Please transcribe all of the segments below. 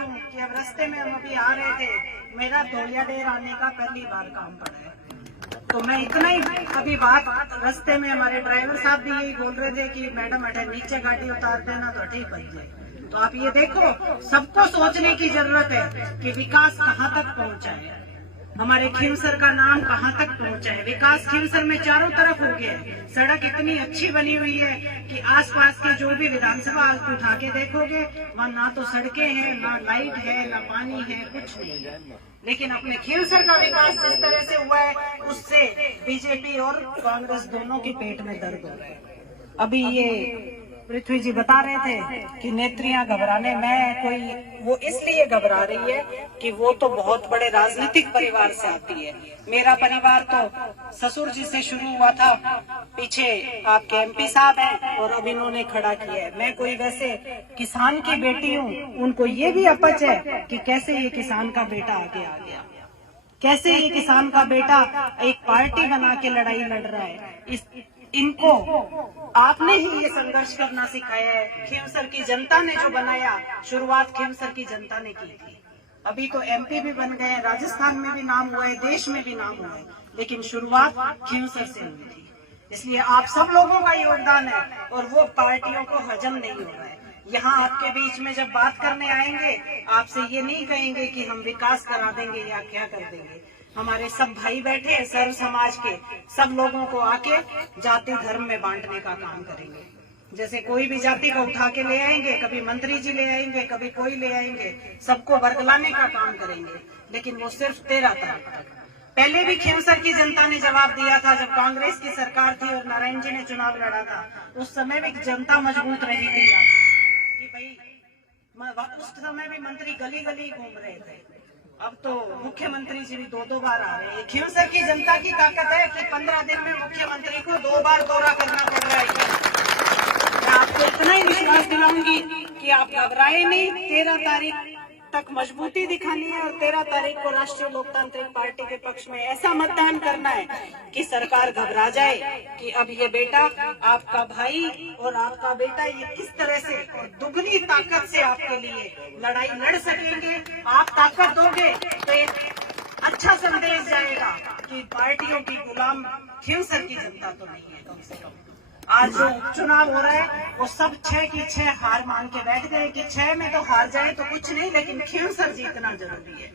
हूँ कि अब रास्ते में हम अभी आ रहे थे, मेरा धोलिया डेर आने का पहली बार काम पड़ा है। तो मैं इतना ही अभी बात रास्ते में हमारे ड्राइवर साहब भी यही बोल रहे थे कि मैडम अटे नीचे गाड़ी उतार देना तो ठीक बच जाए। तो आप ये देखो, सबको सोचने की जरूरत है कि विकास कहाँ तक पहुँचा है, हमारे खींवसर का नाम कहाँ तक पहुँचा है। विकास खींवसर में चारों तरफ हो गया है, सड़क इतनी अच्छी बनी हुई है कि आसपास के जो भी विधानसभा उठा के देखोगे वहाँ ना तो सड़कें हैं, ना लाइट है, ना पानी है, कुछ नहीं है। लेकिन अपने खींवसर का विकास जिस तरह से हुआ है उससे बीजेपी और कांग्रेस दोनों के पेट में दर्द हो रहा है। अभी ये पृथ्वी जी बता रहे थे कि नेत्रियां घबराने में कोई वो इसलिए घबरा रही है कि वो तो बहुत बड़े राजनीतिक परिवार से आती है। मेरा परिवार तो ससुर जी से शुरू हुआ था, पीछे आपके एमपी साहब हैं और अब इन्होंने खड़ा किया है। मैं कोई वैसे किसान की बेटी हूँ, उनको ये भी अपच है कि कैसे ये किसान का बेटा आगे आ गया, कैसे ये किसान का बेटा एक पार्टी बना के लड़ाई लड़ रहा है। इनको आपने ही ये संघर्ष करना सिखाया है। खींवसर की जनता ने जो बनाया, शुरुआत खींवसर की जनता ने की थी। अभी तो एमपी भी बन गए, राजस्थान में भी नाम हुआ है, देश में भी नाम हुआ है, लेकिन शुरुआत खींवसर से हुई थी। इसलिए आप सब लोगों का योगदान है और वो पार्टियों को हजम नहीं हो रहा है। यहाँ आपके बीच में जब बात करने आएंगे, आपसे ये नहीं कहेंगे कि हम विकास करा देंगे या क्या कर देंगे। हमारे सब भाई बैठे हैं, सर्व समाज के सब लोगों को आके जाति धर्म में बांटने का काम करेंगे। जैसे कोई भी जाति को उठा के ले आएंगे, कभी मंत्री जी ले आएंगे, कभी कोई ले आएंगे, सबको वर्गलाने का काम करेंगे। लेकिन वो सिर्फ 13 तारीख तक। पहले भी खींवसर की जनता ने जवाब दिया था, जब कांग्रेस की सरकार थी और नारायण जी ने चुनाव लड़ा था, उस समय भी जनता मजबूत रही थी कि भाई, उस समय भी मंत्री गली गली घूम रहे थे। अब तो मुख्यमंत्री जी भी 2-2 बार आ रहे हैं। खींवसर की जनता की ताकत है कि 15 दिन में मुख्यमंत्री को 2 बार दौरा करना पड़ रहा है। मैं आपको इतना ही विश्वास दिलाऊंगी कि आप घबराए नहीं। 13 तारीख तक मजबूती दिखानी है और 13 तारीख को राष्ट्रीय लोकतांत्रिक पार्टी के पक्ष में ऐसा मतदान करना है कि सरकार घबरा जाए कि अब ये बेटा आपका भाई और आपका बेटा ये किस तरह से दुगनी ताकत से आपके लिए लड़ाई लड़ सकेंगे। आप ताकत दोगे तो एक अच्छा संदेश जाएगा कि पार्टियों की गुलाम खींवसर की जनता तो नहीं है। कम से कम आज जो उपचुनाव हो रहा है वो सब 6 की 6 हार मान के बैठ गए कि 6 में तो हार जाए तो कुछ नहीं, लेकिन खींवसर जीतना जरूरी है।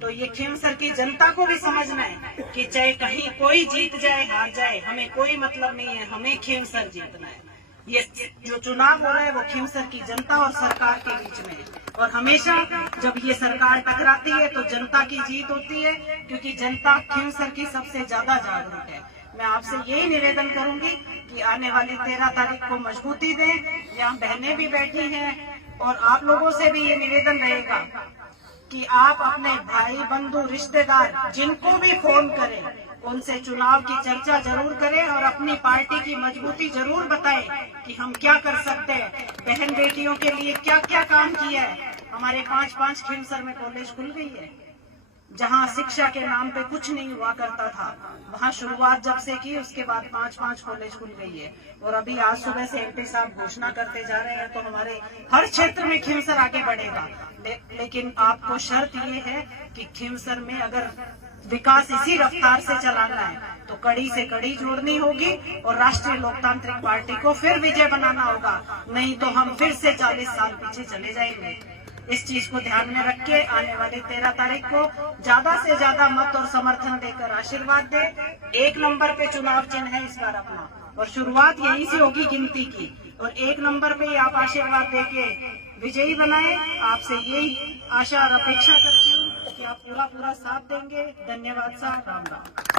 तो ये खींवसर की जनता को भी समझना है कि चाहे कहीं कोई जीत जाए हार जाए, हमें कोई मतलब नहीं है, हमें खींवसर जीतना है। ये जो चुनाव हो रहा है वो खींवसर की जनता और सरकार के बीच में है। और हमेशा जब ये सरकार टकराती है तो जनता की जीत होती है, क्योंकि जनता खींवसर की सबसे ज्यादा जागरूक है। मैं आपसे यही निवेदन करूंगी कि आने वाली 13 तारीख को मजबूती दें। यहाँ बहनें भी बैठी हैं और आप लोगों से भी ये निवेदन रहेगा कि आप अपने भाई बंधु रिश्तेदार जिनको भी फोन करें उनसे चुनाव की चर्चा जरूर करें और अपनी पार्टी की मजबूती जरूर बताएं कि हम क्या कर सकते हैं, बहन बेटियों के लिए क्या क्या काम किया है। हमारे 5-5 खींवसर में कॉलेज खुल गई है। जहां शिक्षा के नाम पे कुछ नहीं हुआ करता था, वहां शुरुआत जब से की उसके बाद 5-5 कॉलेज खुल गई है। और अभी आज सुबह से एमपी साहब घोषणा करते जा रहे हैं, तो हमारे हर क्षेत्र में खींवसर आगे बढ़ेगा। लेकिन आपको शर्त ये है कि खींवसर में अगर विकास इसी रफ्तार से चलाना है तो कड़ी से कड़ी जोड़नी होगी और राष्ट्रीय लोकतांत्रिक पार्टी को फिर विजय बनाना होगा, नहीं तो हम फिर से 40 साल पीछे चले जाएंगे। इस चीज को ध्यान में रख के आने वाली 13 तारीख को ज्यादा से ज्यादा मत और समर्थन देकर आशीर्वाद दे। 1 नंबर पे चुनाव चिन्ह है इस बार अपना, और शुरुआत यहीं से होगी गिनती की, और 1 नंबर पे आप आशीर्वाद देके विजयी बनाए। आपसे यही आशा और अपेक्षा करती हूँ कि आप पूरा साथ देंगे। धन्यवाद साहब, राम राम।